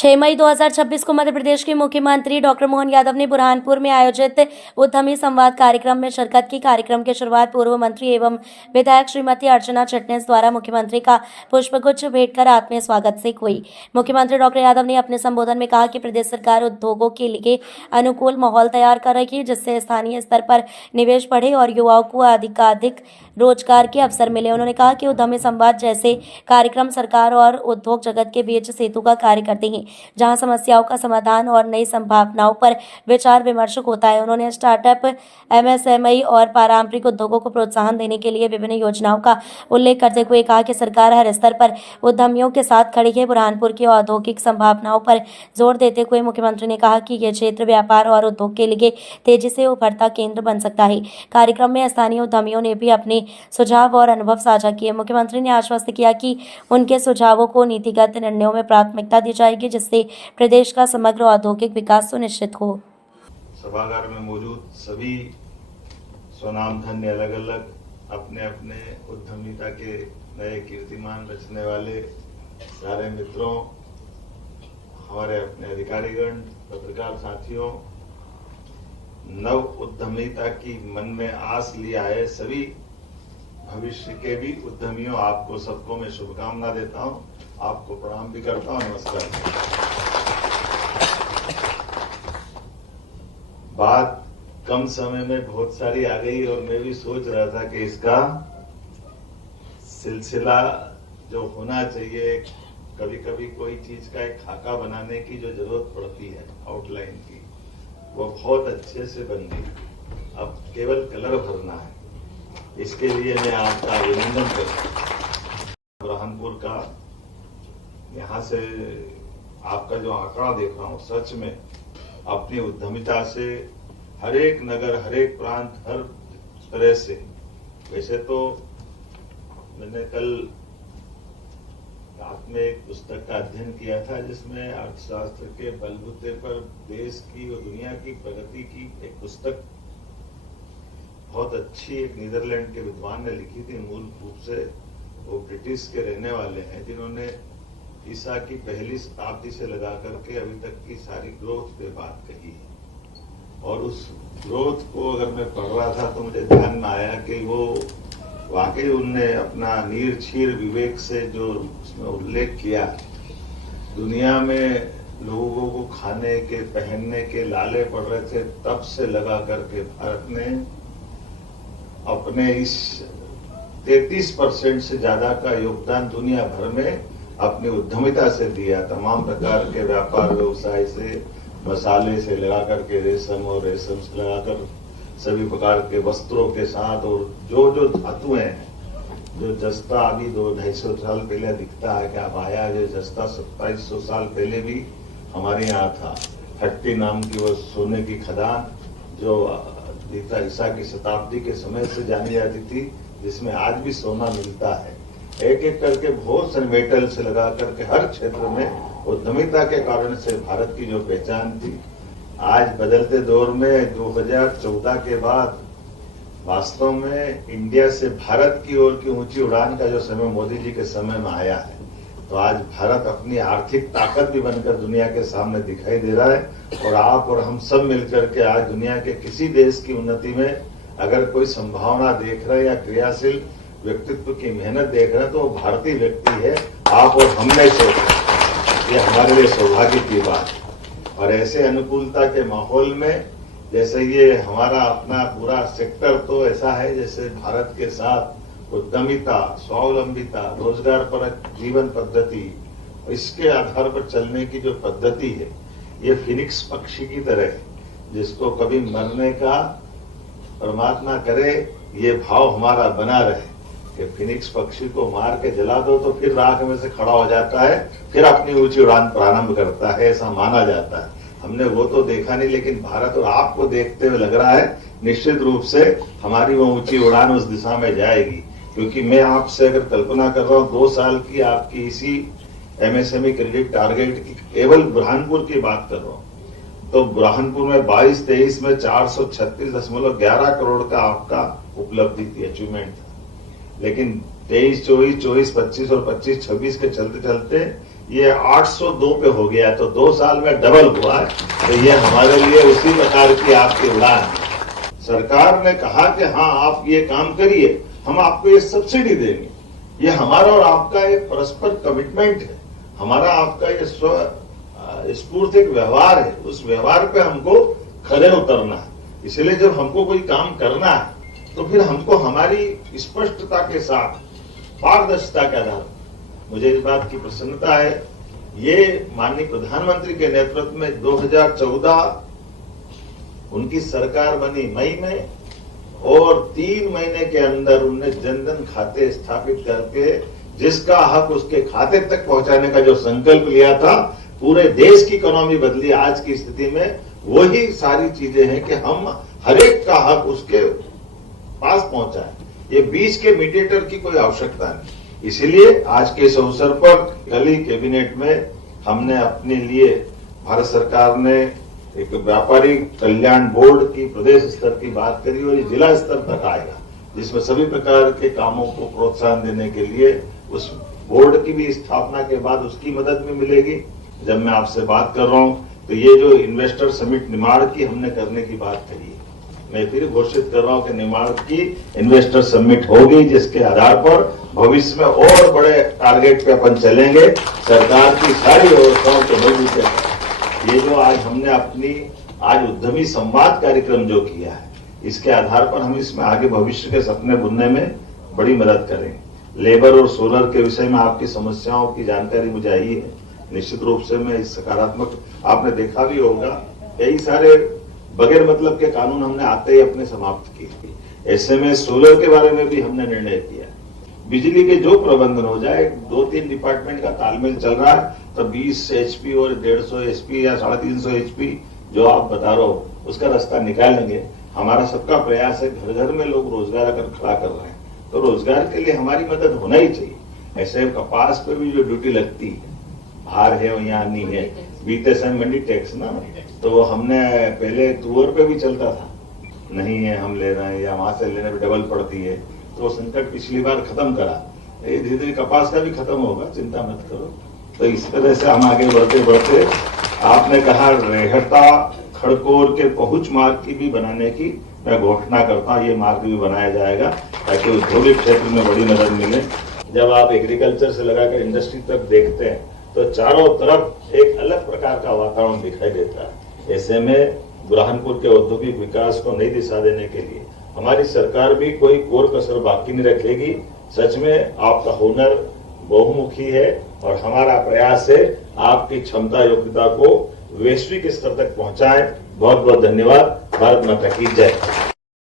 6 मई 2026 को मध्य प्रदेश के मुख्यमंत्री डॉक्टर मोहन यादव ने बुरहानपुर में आयोजित उद्यमी संवाद कार्यक्रम में शिरकत की। कार्यक्रम की शुरुआत पूर्व मंत्री एवं विधायक श्रीमती अर्चना चिटनेस द्वारा मुख्यमंत्री का पुष्पगुच्छ भेंट कर आत्मीय स्वागत से हुई। मुख्यमंत्री डॉक्टर यादव ने अपने संबोधन में कहा कि प्रदेश सरकार उद्योगों के लिए अनुकूल माहौल तैयार कर रही है, जिससे स्थानीय स्तर पर निवेश बढ़े और युवाओं को अधिकाधिक रोजगार के अवसर मिले। उन्होंने कहा कि उद्यमी संवाद जैसे कार्यक्रम सरकार और उद्योग जगत के बीच सेतु का कार्य करते हैं, जहां समस्याओं का समाधान और नई संभावनाओं पर विचार विमर्श होता है। उन्होंने स्टार्टअप, एमएसएमई और पारंपरिक उद्योगों को प्रोत्साहन देने के लिए विभिन्न योजनाओं का उल्लेख करते हुए कहा कि सरकार हर स्तर पर उद्यमियों के साथ खड़ी है। बुरहानपुर की औद्योगिक संभावनाओं पर जोर देते हुए मुख्यमंत्री ने कहा कि यह क्षेत्र व्यापार और उद्योग के लिए तेजी से उभरता केंद्र बन सकता है। कार्यक्रम में स्थानीय उद्यमियों ने भी अपने सुझाव और अनुभव साझा किए। मुख्यमंत्री ने आश्वस्त किया कि उनके सुझावों को नीतिगत निर्णयों में प्राथमिकता दी जाएगी, जिससे प्रदेश का समग्र औद्योगिक विकास सुनिश्चित हो। सभागार में मौजूद सभी स्वनाम धन्य अलग अलग अपने अपने उद्यमिता के नए कीर्तिमान रचने वाले सारे मित्रों, हमारे अपने अधिकारीगण, पत्रकार साथियों, नव उद्यमिता की मन में आस लिए आए सभी भविष्य के भी उद्यमियों, आपको सबको मैं शुभकामना देता हूं। आपको प्रणाम भी करता हूं। नमस्कार। बात कम समय में बहुत सारी आ गई और मैं भी सोच रहा था कि इसका सिलसिला जो होना चाहिए, कभी कभी कोई चीज का एक खाका बनाने की जो जरूरत पड़ती है, आउटलाइन की, वो बहुत अच्छे से बन गई। अब केवल कलर भरना है। इसके लिए मैं आपका अभिनंदन करता हूं। बुरहानपुर का यहाँ से आपका जो आंकड़ा देख रहा हूँ, सच में अपनी उद्यमिता से हर एक नगर, हर एक प्रांत, हर तरह से। वैसे तो मैंने कल रात में एक पुस्तक का अध्ययन किया था, जिसमें अर्थशास्त्र के बलबूते पर देश की और दुनिया की प्रगति की एक पुस्तक बहुत अच्छी एक नीदरलैंड के विद्वान ने लिखी थी। मूल रूप से वो ब्रिटिश के रहने वाले हैं, जिन्होंने ईसा की पहली शताब्दी से लगा करके अभी तक की सारी ग्रोथ पे बात कही है। और उस ग्रोथ को अगर मैं पढ़ रहा था तो मुझे ध्यान में आया कि वो वाकई उनने अपना नीर छीर विवेक से जो उसमें उल्लेख किया, दुनिया में लोगों को खाने के, पहनने के लाले पड़ रहे थे, तब से लगा करके भारत ने अपने इस 33% से ज्यादा का योगदान दुनिया भर में अपनी उद्यमिता से दिया। तमाम प्रकार के व्यापार व्यवसाय से, मसाले से लगा करके रेशम और रेशम से लगाकर सभी प्रकार के वस्त्रों के साथ, और जो जो धातुएं हैं, जो जस्ता अभी 200-250 साल पहले दिखता है कि अब आया, जो जस्ता 2700 साल पहले भी हमारे यहाँ था। हट्टी नाम की वो सोने की खदान जो ईसा की शताब्दी के समय से जानी जाती थी, जिसमें आज भी सोना मिलता है। एक एक करके बहुत सारे मेटल से लगा करके हर क्षेत्र में उद्यमिता के कारण से भारत की जो पहचान थी, आज बदलते दौर में 2014 के बाद वास्तव में इंडिया से भारत की ओर की ऊंची उड़ान का जो समय मोदी जी के समय में आया है, तो आज भारत अपनी आर्थिक ताकत भी बनकर दुनिया के सामने दिखाई दे रहा है। और आप और हम सब मिलकर के आज दुनिया के किसी देश की उन्नति में अगर कोई संभावना देख रहे हैं या क्रियाशील व्यक्तित्व की मेहनत देख रहे हैं, तो वो भारतीय व्यक्ति है, आप और हम में से। ये हमारे लिए सौभाग्य की बात है। और ऐसे अनुकूलता के माहौल में, जैसे ये हमारा अपना पूरा सेक्टर तो ऐसा है जैसे भारत के साथ उद्यमिता, स्वावलंबिता, रोजगार पर जीवन पद्धति, इसके आधार पर चलने की जो पद्धति है, ये फिनिक्स पक्षी की तरह है, जिसको कभी मरने का परमात्मा करे ये भाव हमारा बना रहे कि फिनिक्स पक्षी को मार के जला दो तो फिर राख में से खड़ा हो जाता है, फिर अपनी ऊंची उड़ान प्रारंभ करता है, ऐसा माना जाता है। हमने वो तो देखा नहीं, लेकिन भारत और आपको देखते हुए लग रहा है निश्चित रूप से हमारी वो ऊंची उड़ान उस दिशा में जाएगी। क्योंकि मैं आपसे अगर कल्पना कर रहा हूँ, 2 साल की आपकी इसी एमएसएमई क्रेडिट टारगेट की केवल बुरहानपुर की बात कर रहा हूँ, तो बुरहानपुर में 22-23 में 436.11 करोड़ का आपका उपलब्धि थी, अचीवमेंट था। लेकिन 23-24, 24-25 और 25-26 के चलते चलते ये 802 पे हो गया, तो 2 साल में डबल हुआ है। तो ये हमारे लिए उसी प्रकार की आपकी उड़ान है। सरकार ने कहा कि हाँ आप ये काम करिए, हम आपको ये सब्सिडी देंगे। ये हमारा और आपका एक परस्पर कमिटमेंट है, हमारा आपका ये स्फूर्तिक व्यवहार है। उस व्यवहार पे हमको खरे उतरना है। इसलिए जब हमको कोई काम करना है तो फिर हमको हमारी स्पष्टता के साथ पारदर्शिता के आधार पर, मुझे इस बात की प्रसन्नता है, ये माननीय प्रधानमंत्री के नेतृत्व में 2014 उनकी सरकार बनी मई में, और 3 महीने के अंदर उनने जनधन खाते स्थापित करके जिसका हक उसके खाते तक पहुंचाने का जो संकल्प लिया था, पूरे देश की इकोनॉमी बदली। आज की स्थिति में वही सारी चीजें हैं कि हम हरेक का हक उसके पास पहुंचाएं। ये बीच के मीडिएटर की कोई आवश्यकता नहीं। इसीलिए आज के इस अवसर पर कल ही कैबिनेट में हमने अपने लिए, भारत सरकार ने एक व्यापारी कल्याण बोर्ड की प्रदेश स्तर की बात करी, और ये जिला स्तर तक आएगा, जिसमें सभी प्रकार के कामों को प्रोत्साहन देने के लिए उस बोर्ड की भी स्थापना के बाद उसकी मदद भी मिलेगी। जब मैं आपसे बात कर रहा हूं तो ये जो इन्वेस्टर समिट निमाड़ की हमने करने की बात कही है, मैं फिर घोषित कर रहा हूं कि निमाड़ की इन्वेस्टर समिट होगी, जिसके आधार पर भविष्य में और बड़े टारगेट पे अपन चलेंगे। सरकार की सारी व्यवस्थाओं के बलबूते पर ये जो आज हमने अपनी उद्यमी संवाद कार्यक्रम जो किया है, इसके आधार पर हम इसमें आगे भविष्य के सपने बुनने में बड़ी मदद करेंगे। लेबर और सोलर के विषय में आपकी समस्याओं की जानकारी मुझे आई है। निश्चित रूप से मैं इस सकारात्मक, आपने देखा भी होगा, कई सारे बगैर मतलब के कानून हमने आते ही अपने समाप्त किए। ऐसे में सोलर के बारे में भी हमने निर्णय किया। बिजली के जो प्रबंधन हो जाए, 2-3 डिपार्टमेंट का तालमेल चल रहा है, तो 20 HP और 150 HP या 350 HP जो आप बता रहे हो, उसका रास्ता निकालेंगे। हमारा सबका प्रयास है, घर घर में लोग रोजगार अगर खड़ा कर रहे हैं तो रोजगार के लिए हमारी मदद होना ही चाहिए। ऐसे कपास पे भी जो ड्यूटी लगती है, बाहर है और यहाँ नहीं है, बीते समय मंडी टैक्स ना, तो हमने पहले तुअर पे भी चलता था, नहीं है हम ले रहे हैं, या वहां से लेने पे डबल पड़ती है, तो संकट पिछली बार खत्म करा। ये धीरे धीरे कपास का भी खत्म होगा, चिंता मत करो। तो इस तरह से हम आगे बढ़ते बढ़ते, आपने कहा रेहता खड़कोर के पहुंच मार्ग की भी बनाने की मैं घोषणा करता हूँ। ये मार्ग भी बनाया जाएगा ताकि औद्योगिक क्षेत्र में बड़ी मदद मिले। जब आप एग्रीकल्चर से लगाकर इंडस्ट्री तक देखते हैं तो चारों तरफ एक अलग प्रकार का वातावरण दिखाई देता है। ऐसे में बुरहानपुर के औद्योगिक विकास को नई दिशा देने के लिए हमारी सरकार भी कोई कोर कसर बाकी नहीं रखेगी। सच में आपका हुनर बहुमुखी है और हमारा प्रयास है आपकी क्षमता योग्यता को वैश्विक स्तर तक पहुंचाएं। बहुत बहुत धन्यवाद। भारत माता की जय।